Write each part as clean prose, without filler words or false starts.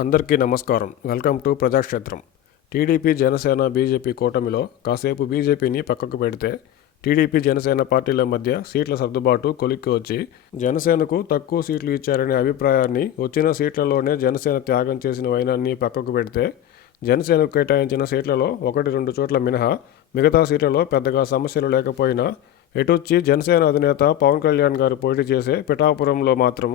అందరికీ నమస్కారం. Welcome to Prajakshetram. TDP, Janasena, BJP కూటమిలో కాసేపు బీజేపీని పక్కకు పెడితే టీడీపీ, జనసేన పార్టీల మధ్య సీట్ల సర్దుబాటు కొలిక్కి వచ్చి జనసేనకు తక్కువ సీట్లు ఇచ్చారనే అభిప్రాయాన్ని, వచ్చిన సీట్లలోనే జనసేన త్యాగం చేసిన వైనాన్ని పక్కకు పెడితే జనసేనకు కేటాయించిన సీట్లలో 1-2 చోట్ల మినహా మిగతా సీట్లలో పెద్దగా సమస్యలు లేకపోయినా ఎటొచ్చి జనసేన అధినేత పవన్ కళ్యాణ్ గారు పోటీ చేసే పిఠాపురంలో మాత్రం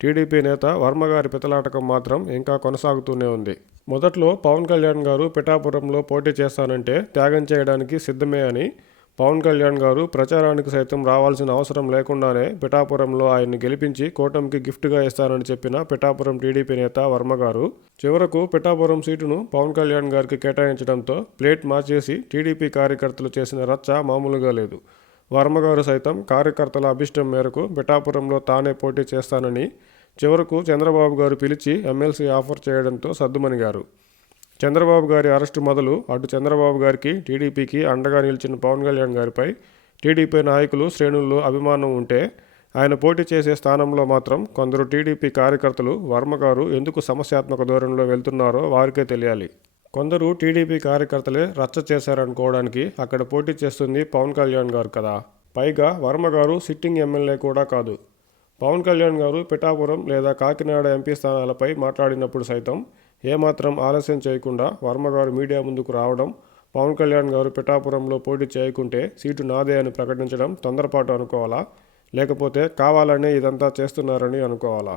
టీడీపీ నేత వర్మ గారి పితలాటకం మాత్రం ఇంకా కొనసాగుతూనే ఉంది. మొదట్లో పవన్ కళ్యాణ్ గారు పిఠాపురంలో పోటీ చేస్తానంటే త్యాగం చేయడానికి సిద్ధమే అని పవన్ కళ్యాణ్ గారు ప్రచారానికి సైతం రావాల్సిన అవసరం లేకుండానే పిఠాపురంలో ఆయన్ని గెలిపించి కూటమికి గిఫ్ట్గా ఇస్తానని చెప్పిన పిఠాపురం టీడీపీ నేత వర్మ గారు చివరకు పిఠాపురం సీటును పవన్ కళ్యాణ్ గారికి కేటాయించడంతో ప్లేట్ మార్చేసి టీడీపీ కార్యకర్తలు చేసిన రచ్చ మామూలుగా లేదు. వర్మగారు సైతం కార్యకర్తల అభిష్టం మేరకు పిఠాపురంలో తానే పోటీ చేస్తానని చివరకు చంద్రబాబు గారు పిలిచి ఎమ్మెల్సీ ఆఫర్ చేయడంతో సద్దుమణిగారు. చంద్రబాబు గారి అరెస్టు మొదలు అటు చంద్రబాబు గారికి, టీడీపీకి అండగా నిలిచిన పవన్ కళ్యాణ్ గారిపై టీడీపీ నాయకులు, శ్రేణుల్లో అభిమానం ఉంటే ఆయన పోటీ చేసే స్థానంలో మాత్రం కొందరు టీడీపీ కార్యకర్తలు వర్మ గారు ఎందుకు సమస్యాత్మక ధోరణిలో వెళ్తున్నారో వారికే తెలియాలి. కొందరు టీడీపీ కార్యకర్తలే రచ్చ చేశారనుకోవడానికి అక్కడ పోటీ చేస్తుంది పవన్ కళ్యాణ్ గారు కదా. పైగా వర్మ గారు సిట్టింగ్ ఎమ్మెల్యే కూడా కాదు. పవన్ కళ్యాణ్ గారు పిఠాపురం లేదా కాకినాడ ఎంపీ స్థానాలపై మాట్లాడినప్పుడు సైతం ఏమాత్రం ఆలస్యం చేయకుండా వర్మ గారు మీడియా ముందుకు రావడం, పవన్ కళ్యాణ్ గారు పిఠాపురంలో పోటీ చేయకుంటే సీటు నాదే అని ప్రకటించడం తొందరపాటు అనుకోవాలా, లేకపోతే కావాలనే ఇదంతా చేస్తున్నారని అనుకోవాలా?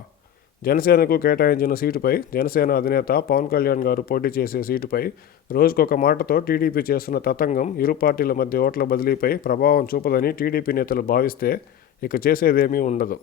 జనసేనకు కేటాయించిన సీటుపై, జనసేన అధినేత పవన్ కళ్యాణ్ గారు పోటీ చేసే సీటుపై రోజుకొక మాటతో టీడీపీ చేస్తున్న తతంగం ఇరు పార్టీల మధ్య ఓట్ల బదిలీపై ప్రభావం చూపదని టీడీపీ నేతలు భావిస్తే ఇక చేసేదేమీ ఉండదు.